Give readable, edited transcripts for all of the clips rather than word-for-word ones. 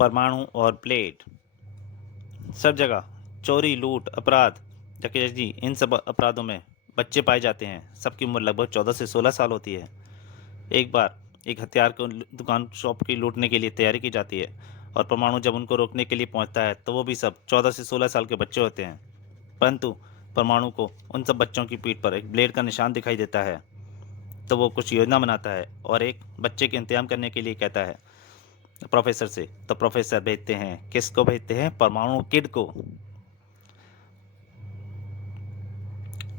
परमाणु और प्लेट। सब जगह चोरी, लूट, अपराध, धोखेधड़ी, इन सब अपराधों में बच्चे पाए जाते हैं। सबकी उम्र लगभग 14 से 16 साल होती है। एक बार एक हथियार को दुकान शॉप की लूटने के लिए तैयारी की जाती है और परमाणु जब उनको रोकने के लिए पहुंचता है तो वो भी सब 14 से 16 साल के बच्चे होते हैं। परंतु परमाणु को उन सब बच्चों की पीठ पर एक ब्लेड का निशान दिखाई देता है, तो वो कुछ योजना बनाता है और एक बच्चे के इंतजाम करने के लिए कहता है प्रोफेसर से। तो प्रोफेसर भेजते हैं, किसको भेजते हैं? परमाणु किड को।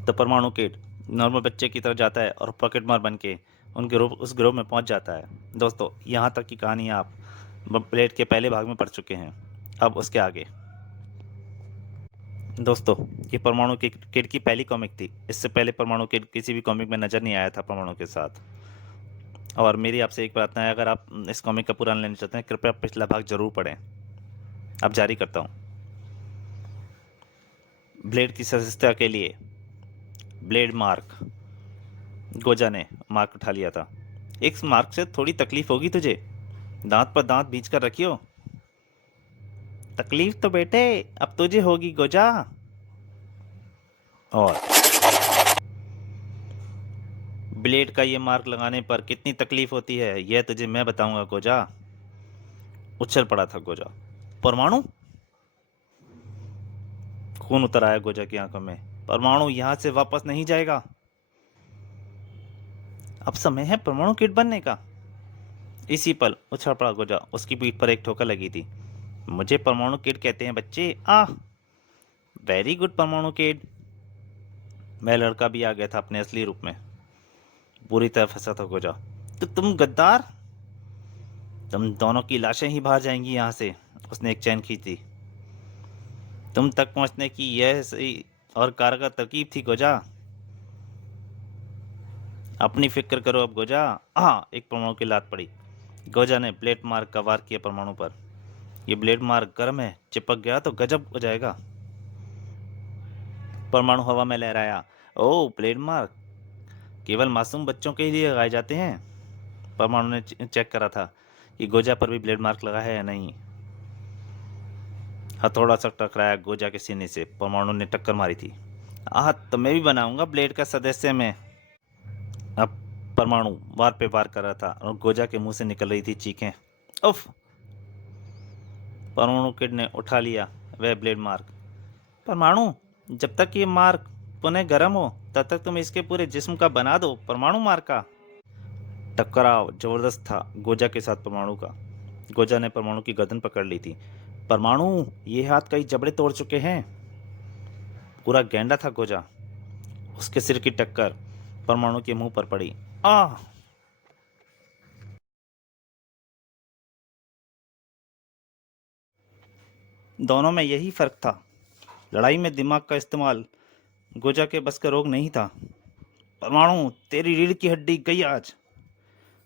तो परमाणु किड नॉर्मल बच्चे की तरह जाता है और पॉकेट मार बन के उस ग्रुप में पहुंच जाता है। दोस्तों, यहाँ तक की कहानी आप प्लेट के पहले भाग में पढ़ चुके हैं। अब उसके आगे। दोस्तों, ये परमाणु किड की पहली कॉमिक थी। इससे पहले परमाणु किड किसी भी कॉमिक में नज़र नहीं आया था परमाणु के साथ। और मेरी आपसे एक प्रार्थना है, अगर आप इस कॉमिक का पूरा लेना चाहते हैं, कृपया पिछला भाग जरूर पढ़ें। अब जारी करता हूँ। ब्लेड की सदस्यता के लिए ब्लेड मार्क। गोजा ने मार्क उठा लिया था। इस मार्क से थोड़ी तकलीफ होगी तुझे, दांत पर दांत बींच कर रखियो। तकलीफ तो बेटे अब तुझे होगी गोजा। और ब्लेड का ये मार्क लगाने पर कितनी तकलीफ होती है यह तुझे मैं बताऊंगा गोजा। उछल पड़ा था गोजा। परमाणु? खून उतर आया गोजा की आंखों में। परमाणु यहाँ से वापस नहीं जाएगा। अब समय है परमाणु किट बनने का। इसी पल उछल पड़ा गोजा। उसकी पीठ पर एक ठोकर लगी थी। मुझे परमाणु किट कहते हैं बच्चे। आह, वेरी गुड परमाणु किट। मैं लड़का भी आ गया था अपने असली रूप में। पूरी तरह फंसा था गोजा। तो तुम गद्दार, तुम दोनों की लाशें ही बाहर जाएंगी यहाँ से। उसने एक चैन खींची। तुम तक पहुंचने की यह सही और कारगर तरकीब थी गोजा। अपनी फिक्र करो अब गोजा। हाँ, एक परमाणु की लात पड़ी। गोजा ने ब्लेड मार्क का वार किया परमाणु पर। यह ब्लेड मार्क गर्म है, चिपक गया तो गजब हो जाएगा। परमाणु हवा में लहराया। ओह, ब्लेड मार्क केवल मासूम बच्चों के लिए लगाए जाते हैं। परमाणु ने चेक करा था कि गोजा पर भी ब्लेड मार्क लगा है या नहीं। हथौड़ा सा टकराया गोजा के सीने से। परमाणु ने टक्कर मारी थी। आह, तो मैं भी बनाऊंगा ब्लेड का सदस्य में। अब परमाणु वार पे वार कर रहा था और गोजा के मुंह से निकल रही थी चीखें। उफ! परमाणु किड ने उठा लिया वह ब्लेड मार्क। परमाणु, जब तक ये मार्क पुनः गर्म हो तब तक तुम इसके पूरे जिस्म का बना दो परमाणु मार्क का। टकराव जबरदस्त था गोजा के साथ परमाणु का। गोजा ने परमाणु की गर्दन पकड़ ली थी। परमाणु, ये हाथ कई जबड़े तोड़ चुके हैं। पूरा गैंडा था गोजा। उसके सिर की टक्कर परमाणु के मुंह पर पड़ी। आह! दोनों में यही फर्क था। लड़ाई में दिमाग का इस्तेमाल गोजा के बस का रोग नहीं था। परमाणु, तेरी रीढ़ की हड्डी गई आज।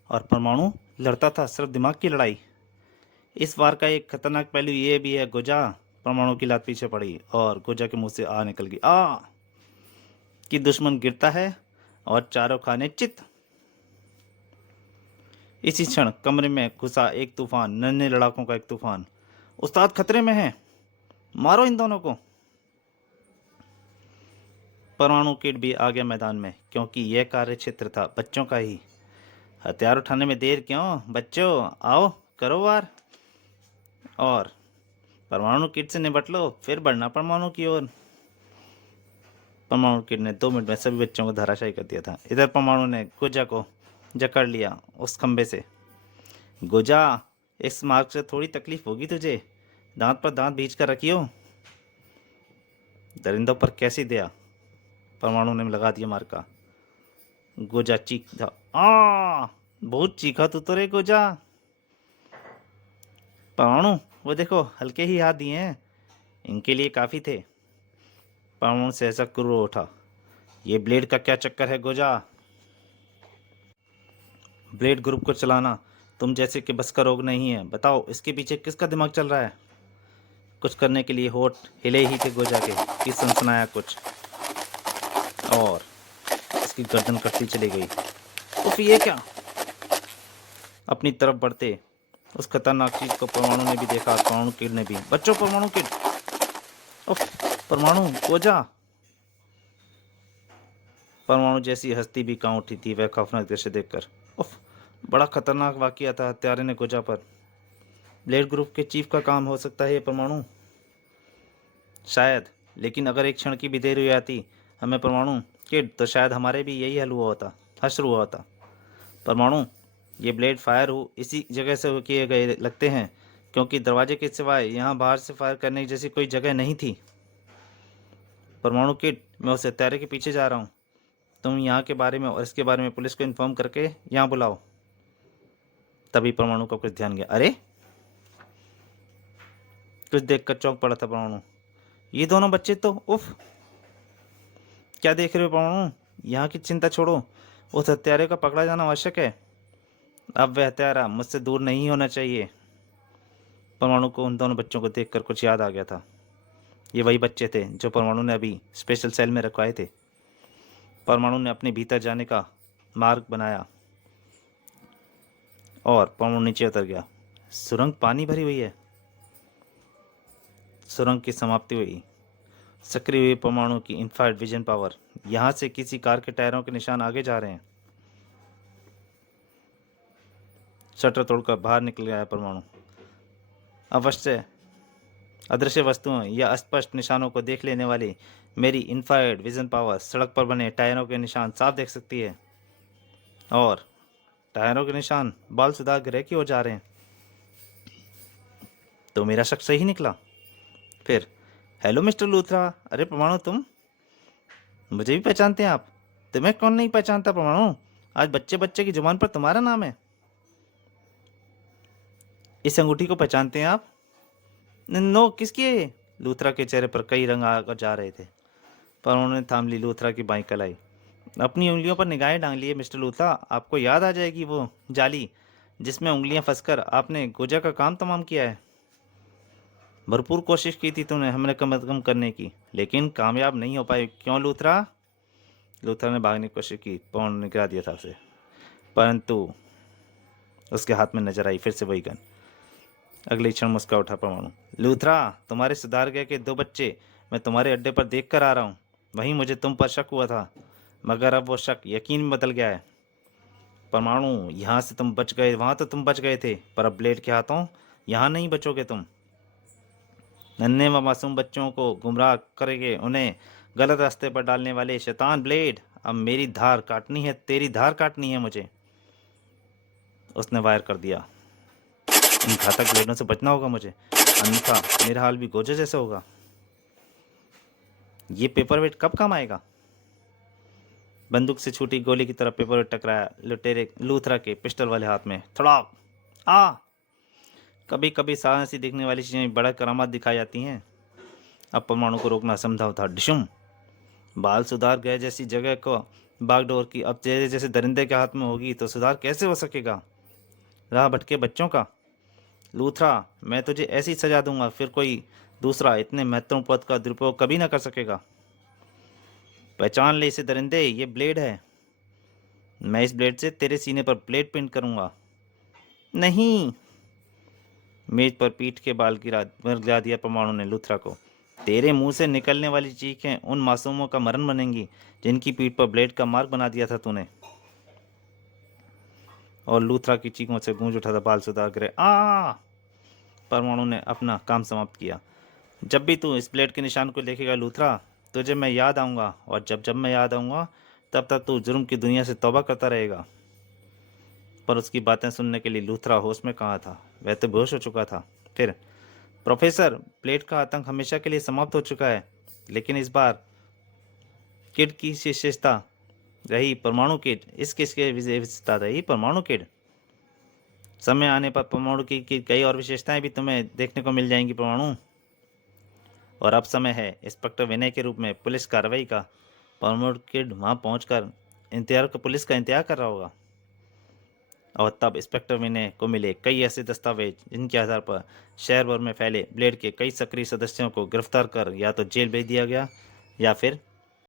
और परमाणु लड़ता था सिर्फ दिमाग की लड़ाई। इस वार का एक खतरनाक पहलू ये भी है गोजा। परमाणु की लात पीछे पड़ी और गोजा के मुंह से आ निकल गई। कि दुश्मन गिरता है और चारों खाने चित। इसी क्षण कमरे में घुसा एक तूफान, नन्हे लड़ाकों का एक तूफान। उस्ताद खतरे में है, मारो इन दोनों को। परमाणु किट भी आ गया मैदान में, क्योंकि यह कार्य क्षेत्र था बच्चों का ही। हथियार उठाने में देर क्यों बच्चों, आओ करो वार। और परमाणु किट से निपट लो, फिर बढ़ना परमाणु की ओर। परमाणु किट ने 2 मिनट में सभी बच्चों को धराशायी कर दिया था। इधर परमाणु ने गोजा को जकड़ लिया उस खंबे से। गोजा, इस मार्ग से थोड़ी तकलीफ होगी तुझे, दांत पर दांत बींच कर रखियो। दरिंदों पर कैसी दया। परमाणु ने लगा दिया मार का। गोजा चीखा। बहुत चीखा तू तो रे गोजा। परमाणु, वो देखो हल्के ही हाथ दिए हैं, इनके लिए काफी थे। परमाणु से ऐसा क्रूर उठा। ये ब्लेड का क्या चक्कर है गोजा? ब्लेड ग्रुप को चलाना तुम जैसे कि बस का रोग नहीं है। बताओ, इसके पीछे किसका दिमाग चल रहा है? कुछ करने के लिए होठ हिले ही थे गोजा के कि सनसनाया कुछ और इसकी गर्दन कटती चली गई। उफ, ये क्या? अपनी तरफ बढ़ते उस खतरनाक चीज को परमाणु ने भी देखा, परमाणु किड ने भी। बच्चों, परमाणु किड! उफ! परमाणु गोजा! परमाणु जैसी हस्ती भी कांप उठी थी वह खौफनाक दृश्य देखकर। उफ! बड़ा खतरनाक वाकया था हत्यारे ने गोजा पर। ब्लेड ग्रुप के चीफ का काम हो सकता है ये परमाणु, शायद। लेकिन अगर एक क्षण की भी देरी हुई आती हमें परमाणु किड, तो शायद हमारे भी यही हल हुआ होता, हश्र हुआ होता। परमाणु, ये ब्लेड फायर हो इसी जगह से किए गए लगते हैं, क्योंकि दरवाजे के सिवाय यहाँ बाहर से फायर करने जैसी कोई जगह नहीं थी। परमाणु किड, मैं उस हत्यारे के पीछे जा रहा हूँ। तुम यहाँ के बारे में और इसके बारे में पुलिस को इन्फॉर्म करके यहाँ बुलाओ। तभी परमाणु का कुछ ध्यान गया। अरे, कुछ देखकर चौंक पड़ा था परमाणु। ये दोनों बच्चे तो, उफ! क्या देख रहे हो परमाणु? यहाँ की चिंता छोड़ो, उस हत्यारे का पकड़ा जाना आवश्यक है। अब वह हत्यारा मुझसे दूर नहीं होना चाहिए। परमाणु को उन दोनों बच्चों को देखकर कुछ याद आ गया था। ये वही बच्चे थे जो परमाणु ने अभी स्पेशल सेल में रखवाए थे। परमाणु ने अपने भीतर जाने का मार्ग बनाया और परमाणु नीचे उतर गया। सुरंग पानी भरी हुई है। सुरंग की समाप्ति हुई। सक्रिय हुई परमाणु की इंफ्रारेड विजन पावर। यहाँ से किसी कार के टायरों के निशान आगे जा रहे हैं। शटर तोड़कर बाहर निकल गया है परमाणु। अवश्य अदृश्य वस्तुओं या अस्पष्ट निशानों को देख लेने वाली मेरी इंफ्रारेड विजन पावर सड़क पर बने टायरों के निशान साफ देख सकती है। और टायरों के निशान बाल सुधार गृह की ओर जा रहे हैं। तो मेरा शक सही निकला। फिर, हेलो मिस्टर लूथरा। अरे परमाणु, तुम मुझे भी पहचानते हैं आप? तुम्हें कौन नहीं पहचानता परमाणु? आज बच्चे बच्चे की जुबान पर तुम्हारा नाम है। इस अंगूठी को पहचानते हैं आप? नो, किसकी है ये? लूथरा के चेहरे पर कई रंग आकर जा रहे थे, पर उन्होंने थाम ली लूथरा की बाईं कलाई। अपनी उंगलियों पर निगाहें डाल लिए मिस्टर लूथरा। आपको याद आ जाएगी वो जाली जिसमें उंगलियां फंसकर आपने गोजा का काम तमाम किया है। भरपूर कोशिश की थी तूने हमें कम करने की, लेकिन कामयाब नहीं हो पाई। क्यों लूथरा? लूथरा ने भागने की कोशिश की, पवन ने गिरा दिया था उसे, परंतु उसके हाथ में नजर आई फिर से वही गन। अगले क्षण मुस्का उठा परमाणु। लूथरा, तुम्हारे सुधार गए के 2 बच्चे मैं तुम्हारे अड्डे पर देख कर आ रहा हूँ। वहीं मुझे तुम पर शक हुआ था, मगर अब वो शक यकीन में बदल गया है। परमाणु, यहाँ से तुम बच गए, वहाँ तो तुम बच गए थे, पर अब ब्लेड के हाथों यहाँ नहीं बचोगे तुम। नन्हे व मासूम बच्चों को गुमराह करेंगे, उन्हें गलत रास्ते पर डालने वाले शैतान ब्लेड, अब मेरी धार काटनी है, तेरी धार काटनी है मुझे। उसने वायर कर दिया। इन घातक ब्लेडों से बचना होगा मुझे, अन्यथा मेरा हाल भी गोजे जैसे होगा। ये पेपरवेट कब काम आएगा? बंदूक से छूटी गोली की तरफ पेपरवेट टकराया लुटेरे लूथरा के पिस्टल वाले हाथ में। थड़ाक! आ! कभी कभी साहसी दिखने वाली चीजें बड़ा करामात दिखाई जाती हैं। अब परमाणु को रोकना असंभव था। डिशुम! बाल सुधार गए जैसी जगह को बागडोर की अब तेरे जैसे दरिंदे के हाथ में होगी तो सुधार कैसे हो सकेगा? राह भटके बच्चों का। लूथरा, मैं तुझे ऐसी सजा दूंगा फिर कोई दूसरा इतने महत्वपूर्ण पद का दुरुपयोग कभी ना कर सकेगा। पहचान ले इसे दरिंदे, ये ब्लेड है। मैं इस ब्लेड से तेरे सीने पर ब्लेड पेंट करूंगा। नहीं! मेज पर पीठ के बाल गिरा दिया परमाणु ने लूथरा को। तेरे मुंह से निकलने वाली चीखें उन मासूमों का मरण बनेंगी जिनकी पीठ पर ब्लेड का मार्ग बना दिया था तूने। और लूथरा की चीखों से गूंज उठा था बाल सुधार गृह। आ! परमाणु ने अपना काम समाप्त किया। जब भी तू इस ब्लेड के निशान को देखेगा लूथरा, तुझे मैं याद आऊँगा, और जब जब मैं याद आऊँगा तब तक तू जुर्म की दुनिया से तौबा करता रहेगा। पर उसकी बातें सुनने के लिए लूथरा होश में कहाँ था? वह तो बेहोश हो चुका था। फिर, प्रोफेसर, ब्लेड का आतंक हमेशा के लिए समाप्त हो चुका है, लेकिन इस बार किड की विशेषता रही परमाणु किड। इस किसके विशेषता रही परमाणु किड। समय आने पर परमाणु की कई और विशेषताएं भी तुम्हें देखने को मिल जाएंगी परमाणु। और अब समय है इंस्पेक्टर विनय के रूप में पुलिस कार्रवाई का। परमाणु किड वहां पहुंचकर पुलिस का इंतजार कर रहा होगा, और तब इंस्पेक्टर विनय को मिले कई ऐसे दस्तावेज जिनके आधार पर शहर भर में फैले ब्लेड के कई सक्रिय सदस्यों को गिरफ्तार कर या तो जेल भेज दिया गया या फिर